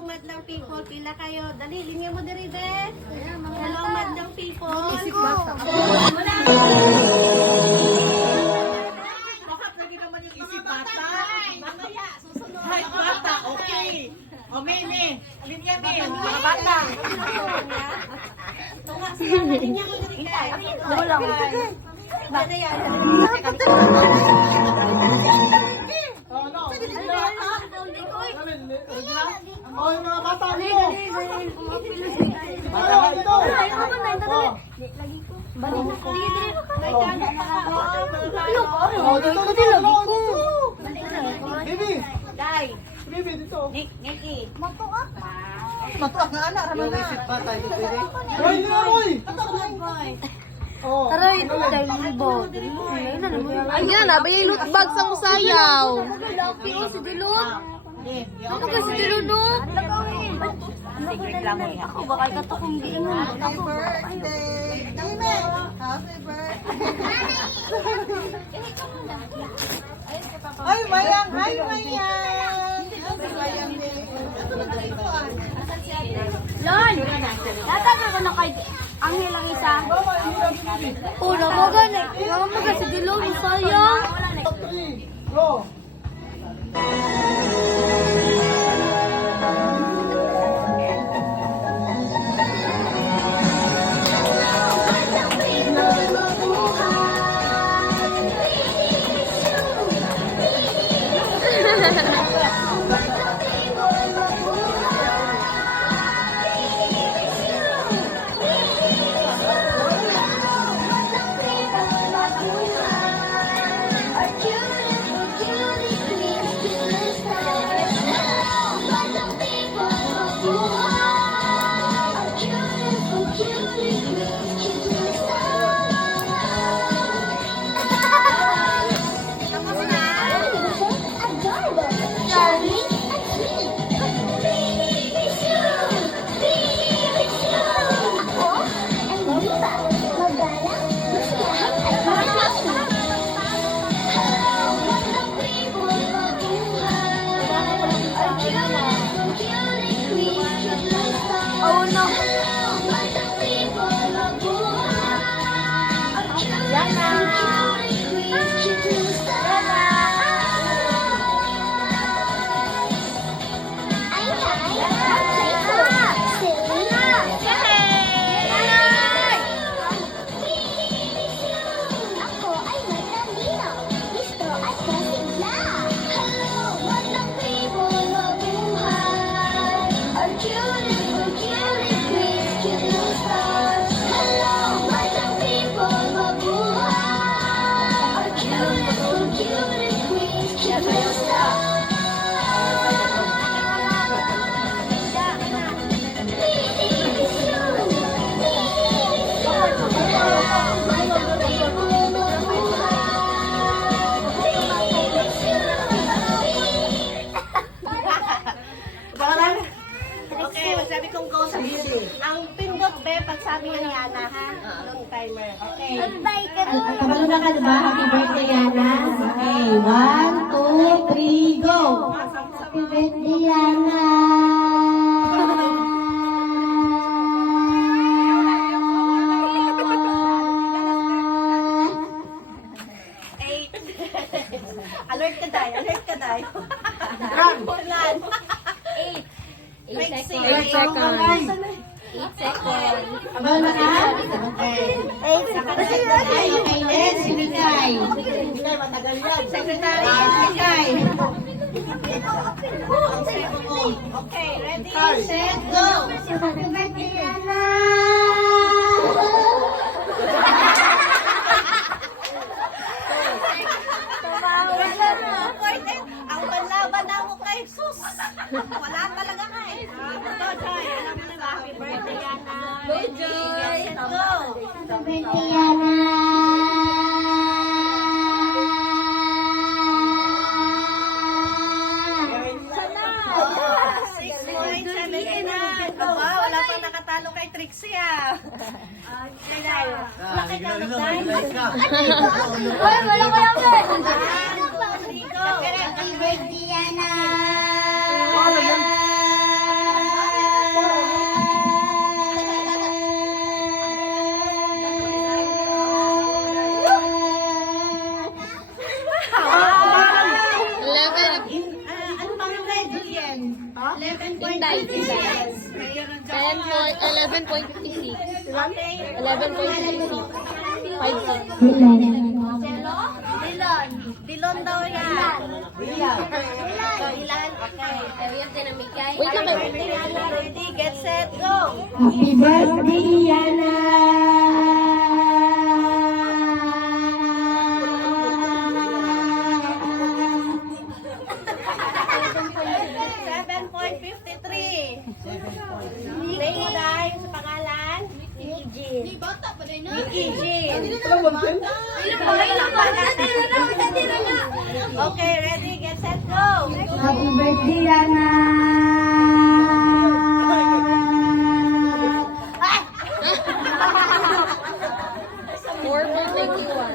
madlang people. Pila kayo. Dali, linya mo diri, be. Hello, madlang people. Bakit lagi naman yung isip bata? Mamaya, susunod. Ay, bata, okay. O, Mene, linya me, mga bata. Tunga sila. Linya mo diri, kay. Wala ko. Dali, yan. Oh, no. Oh, yung mga bata dito. Bata dito. Oh. Oh, dito, dito. Bibi. Dai. Bibi, dito. Nikki. Matuak nga anak, raman na. Hoy, hindi na, hoy. Oh, Aray, dalbo. Ayan, abay yung loot bag sa musayaw. Laki ko si Dilot. Ano ka si Dilot, no? Secret lang mo. Ako, baka katakong giingon. Happy birthday. Dime. Happy birthday. Ay, Mayang. Hi, Mayang. Happy Mayang din. Lon! Nataga ko na kay Angel ang isa. Una mo gani. Mama mo kasi Dilot, sayang. 3, go. Oh no. Okay, magsabi kong go sa music. Ang pindot, be, pag sabi ng Yana, ha? Long timer. Okay. Kabalo na ka, diba? Happy birthday, Yana. Okay, 1, 2, 3, go! Happy birthday, Yana! Eight. Alert ka tayo, alert ka tayo. Run. Bulan. 8 Eight seconds. 8 seconds. Kabalo na ka? Okay. 8 seconds. Okay, let's sinigay. Hindi, matagal yan. Secretary, Sinigay. okay, ready? Set, go! Happy birthday, Yana! Ang panlaban na mo kay sus. Wala talaga ka eh. Ito, Joy. Alam mo na, happy birthday, Yana. Go, Joy. Yes, go. Happy birthday, Yana! Six points, 7 Aba, wala pang nakatalo kay Trixie ah. Okay, laki ka ng Hoy, wala ko lang ba? Happy birthday, Yana! Inday. 11.56. 11.56. 5 cents. Dilon daw yan. Ilan? Okay. Wait lang kayo. Ready, get set, go. Happy birthday, Yana! Play mo dahil sa pangalan? Nikki G. Okay, ready, get set, go. Happy birthday, Yana! 4.91.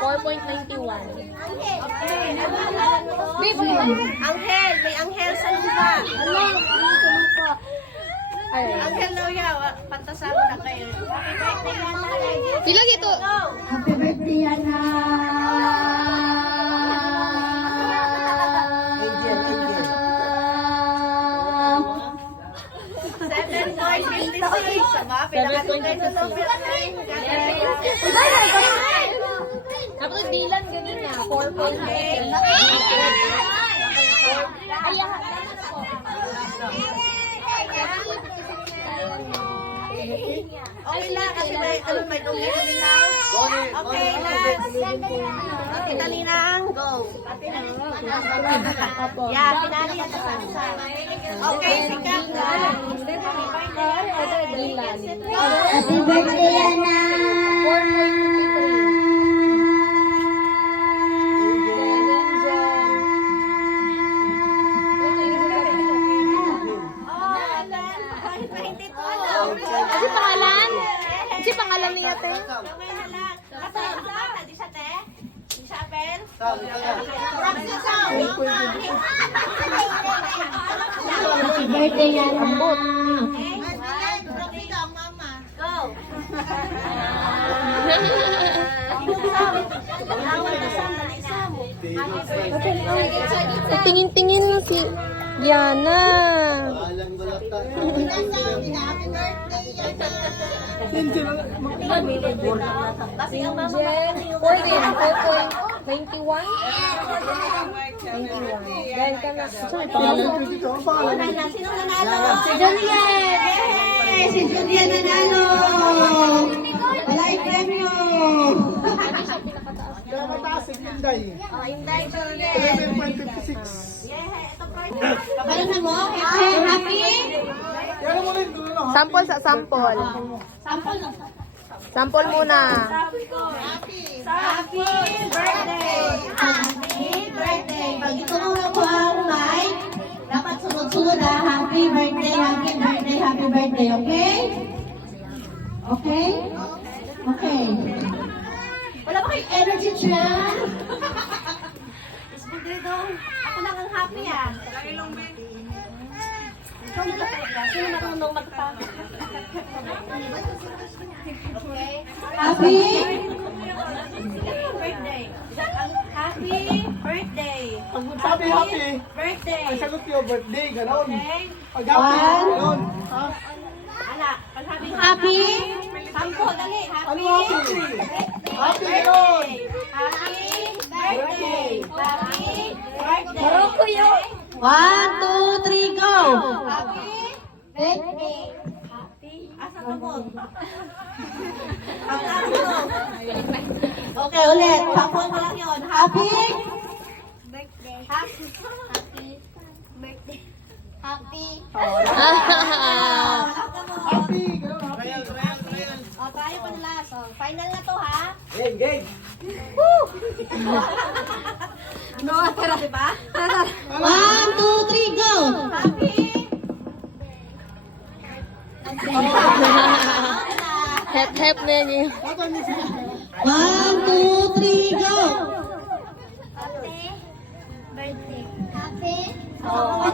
4.91. Anghel, may anghel sa lupa. Anghel daw yan, pantasama na kayo. Happy birthday, Yana. Pila dito? Go. Happy birthday, Yana! 7.56. Sama, pinakatugay sa lobby. Tapos bilan ganina. 4.56. Okay lang, kasi may dugay na lang. Okay, last. Okay, talinang. Go. Yeah, pinali yan sa salsa. Okay, sikat na. Bilan. Happy birthday, Yana! 22. Kasi pangalan? Kasi pangalan niya, te? Gamay na lang. Kasama, di sa te? Di sa apel? Happy birthday, Yana! Go. Tingin-tingin na si Diana. Kasi ang mama. 4.91. Dahil ka na. Sino nanalo? Si Juliet! Yay! Si Juliet nanalo! Wala yung premyo! Inday Juliet. 11.56. Ito po. Kapalo na mo? Happy? Sample sa sample. Sample muna. Happy birthday. Happy birthday! Pag itulungan ko ang mic, dapat sunod-sunod ha. Happy birthday, happy birthday, happy birthday, okay? Okay? Okay. Wala ba kayong energy dyan? Miss Budridong, ako lang ang happy ah. Sino marunong magpa? Okay. Happy? Birthday. Happy birthday. Pag sabi happy, Birthday. ay sagot ko birthday, ganon. Okay. Pag happy, ganon. Ha? Ala, pag sabi Happy? Sampo, dali. Happy. Ano happy? Happy, birthday. ganon. Happy birthday. Happy birthday. Baroko yun. 1, 2, 3, go! Happy Birthday. Asa ka mo? Ang happy mo. Okay, ulit. Sampo ko lang yun. Happy? Happy. Birthday. Happy. Happy, ganon, happy. O, tayo pa na last. O, final na to, ha? Game, game. No, tira, diba? 1, 2, 3, go! Happy. Hep na niyo. 1, 2, 3, go! Birthday. Happy. Oh.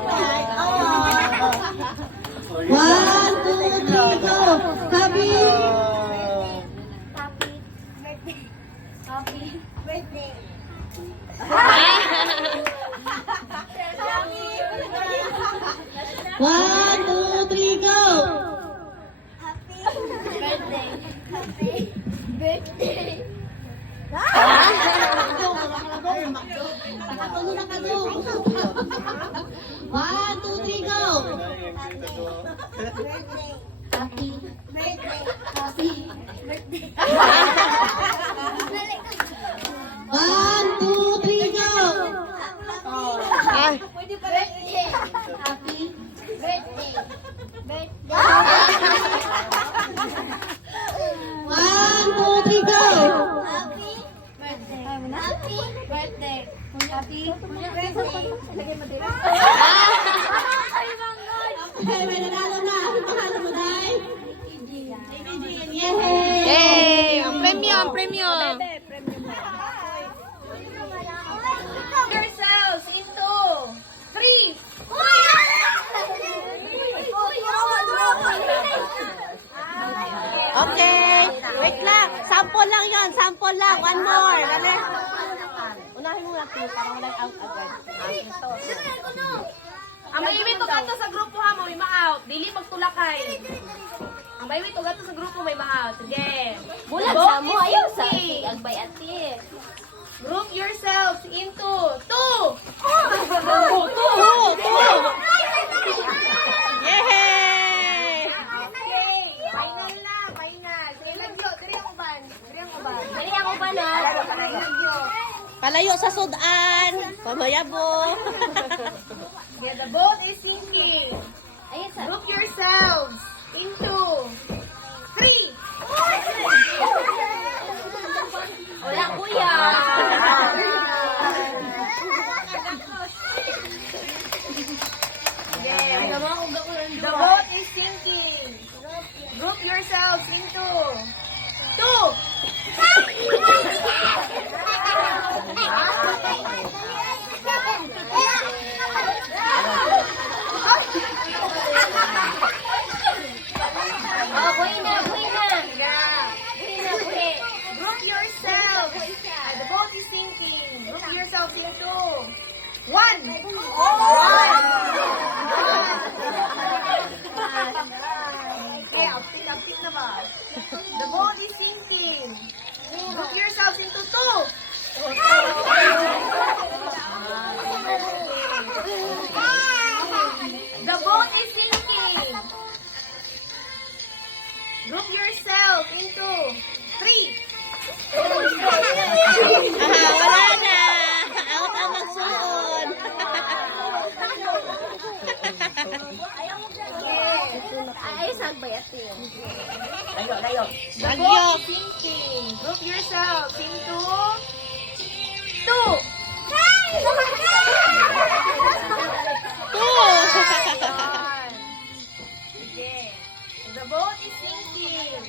1, 2, 3, go! Happy! Happy birthday. Happy birthday. 1, 2, 3, go! Nakatulo, nakatulo. 1, 2, 3, go! One, two, three, go! Ay. One, two, three, go! Okay, may nanalo na. Ano pangalan mo, Day? Yay! Yay! Ang premyo, ang premyo. Yourselves into 3. Okay. Wait lang. Sample lang yon. Sample lang. One more. Dali. Unahin mo na ito para wala out agad. Ang maimit to gato sa grupo ha, may ma-out. Dili magtulakay. Ang maimit to gato sa grupo may ma-out. Sige. Bulag Both sa mo, is ayaw sa easy. agbay ate. Group yourselves into 2. Yay! Final na, final. Sige, lagyo. Diri ang uban. Diri ang uban. Dali ako ba na? Lagyo. Palayo sa sudan. Pamayabo. Yeah, the boat is sinking. Ayun sa... Group yourselves into 3. Wala kuya. The boat is sinking. Group yourselves into 2. Oh, buhay na, buhay na. Buhay na, buhay. Group yourselves. The boat is sinking. Group yourselves into 1. Okay, update na ba? The boat is sinking. Group yourselves into 2. The boat is sinking. Group yourself into 3. Wala na. Out ang magsuon. Ayos sa agbay ate. The boat is sinking. Group yourself into 2. Okay. The boat is sinking.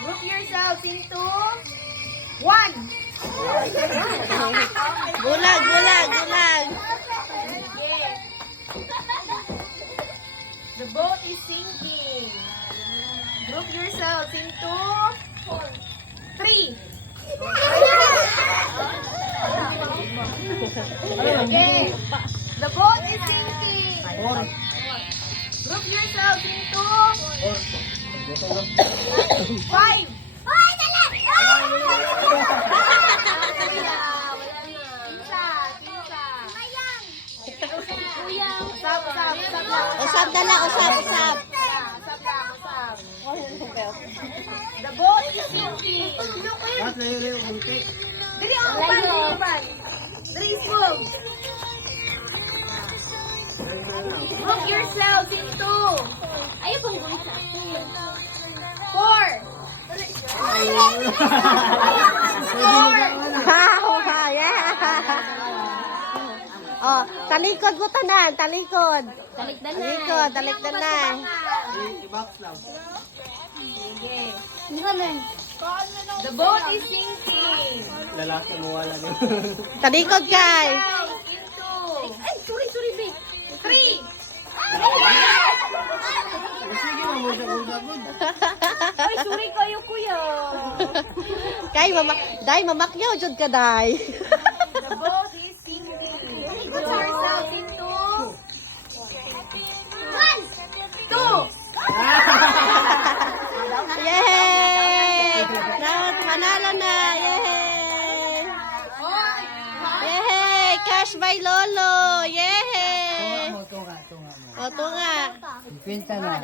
Group yourselves into 1. Gulag, gulag, gulag. Okay. The boat is sinking. Group yourselves into 3. Okay. The boat is sinking. Group yourselves into 5. Usap na lang, usap, usap. The boat is sinking. Lahat layo-layo, bunti. Dali ang upan, dali ang upan. Dali smooth. Group yourselves into Ayaw pang buhay sa ate. 4. Oh, talikod mo tanan, talikod. Talikdan na. Talikod, talikdan na. I-box lang. The boat is sinking. Lalaki mo wala niyo. Talikod kay. Yourselves into Ay, sorry, babe. 3. Sige mo, usap-usap mo. Ay, sorry kayo, kuya. Kay mama, dai mamakyaw jud ka dai. The boat is sinking. Group yourselves into 2. O, tunga. Pinta na.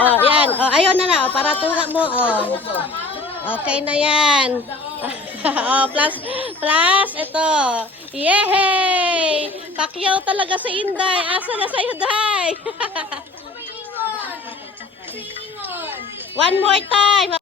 Oh, yan. Oh, ayun na. Oh, para tunga mo. Oh. Okay na yan. Oh, plus, ito. Yehey! Pakyaw talaga si Inday. Asa na sa'yo, Day? One more time.